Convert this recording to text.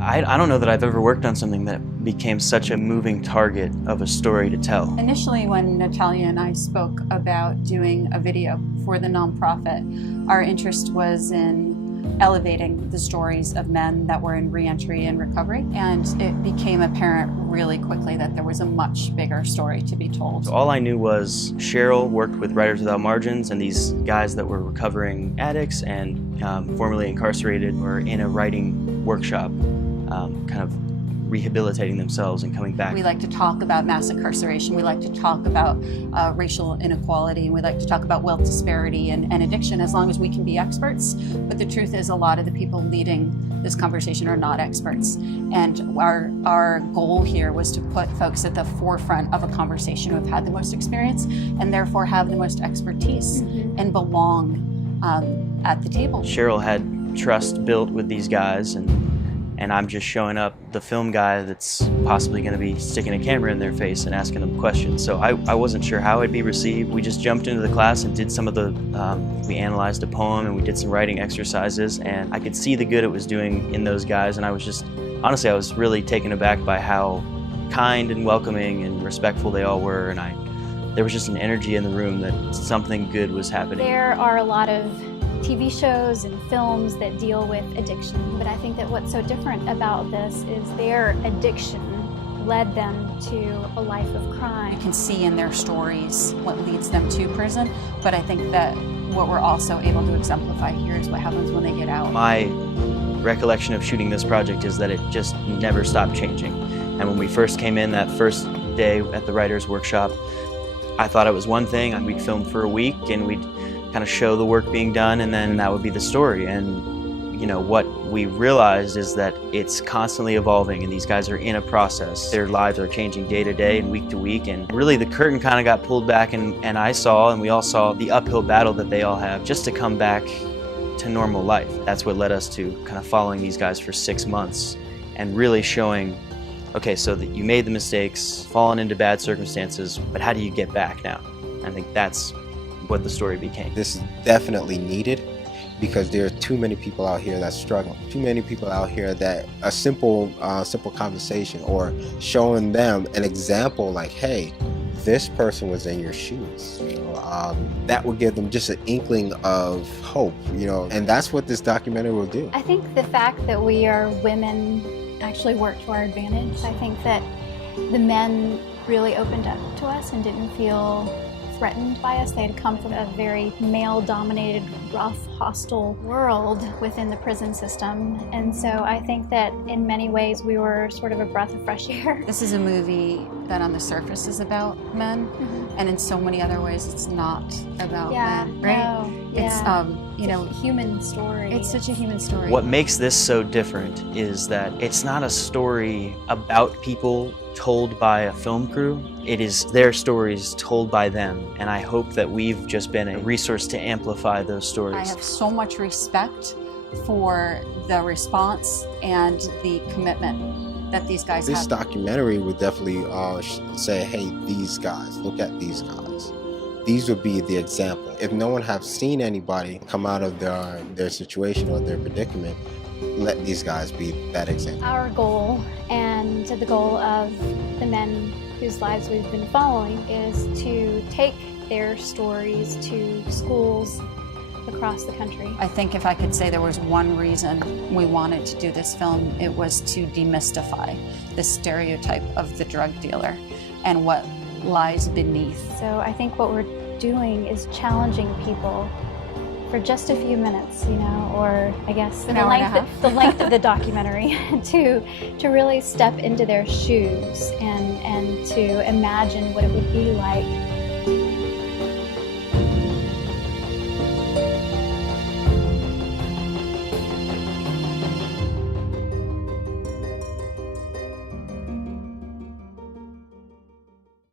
I don't know that I've ever worked on something that became such a moving target of a story to tell. Initially, when Natalia and I spoke about doing a video for the nonprofit, our interest was in elevating the stories of men that were in reentry and recovery, and it became apparent really quickly that there was a much bigger story to be told. So all I knew was Cheryl worked with Writers Without Margins, and these guys that were recovering addicts and formerly incarcerated were in a writing workshop, kind of rehabilitating themselves and coming back. We like to talk about mass incarceration, we like to talk about racial inequality, and we like to talk about wealth disparity and addiction as long as we can be experts. But the truth is a lot of the people leading this conversation are not experts. And our goal here was to put folks at the forefront of a conversation who have had the most experience and therefore have the most expertise and belong at the table. Cheryl had trust built with these guys, and I'm just showing up, the film guy that's possibly going to be sticking a camera in their face and asking them questions. So I wasn't sure how it'd be received. We just jumped into the class and did some of the, we analyzed a poem and we did some writing exercises, and I could see the good it was doing in those guys, and I was just, honestly, I was really taken aback by how kind and welcoming and respectful they all were, and there was just an energy in the room that something good was happening. There are a lot of TV shows and films that deal with addiction, but I think that what's so different about this is their addiction led them to a life of crime. You can see in their stories what leads them to prison, but I think that what we're also able to exemplify here is what happens when they get out. My recollection of shooting this project is that it just never stopped changing. And when we first came in that first day at the writer's workshop, I thought it was one thing, and we'd film for a week and we'd kind of show the work being done, and then that would be the story. And you know, what we realized is that it's constantly evolving, and these guys are in a process. Their lives are changing day to day and week to week, and really the curtain kind of got pulled back, and I saw, and we all saw, the uphill battle that they all have just to come back to normal life. That's what led us to kind of following these guys for 6 months and really showing, okay, so that you made the mistakes, fallen into bad circumstances, but how do you get back now? And I think that's what the story became. This is definitely needed because there are too many people out here that struggle. Too many people out here that a simple conversation or showing them an example like, hey, this person was in your shoes. You know, that would give them just an inkling of hope. You know, and that's what this documentary will do. I think the fact that we are women actually worked to our advantage. I think that the men really opened up to us and didn't feel threatened by us. They had come from a very male-dominated, rough, hostile world within the prison system. And so I think that in many ways we were sort of a breath of fresh air. This is a movie that on the surface is about men, and in so many other ways it's not about men, right? No, yeah. It's, you know, a human story. It's such a human story. What makes this so different is that it's not a story about people told by a film crew. It is their stories told by them, and I hope that we've just been a resource to amplify those stories. I have so much respect for the response and the commitment that these guys have. This documentary would definitely say, hey, these guys, look at these guys. These would be the example. If no one have seen anybody come out of their situation or their predicament, let these guys be that example. Our goal, and the goal of the men whose lives we've been following, is to take their stories to schools across the country. I think if I could say there was one reason we wanted to do this film, it was to demystify the stereotype of the drug dealer and what lies beneath. So I think what we're doing is challenging people for just a few minutes, you know, or I guess the length of the documentary to really step into their shoes and to imagine what it would be like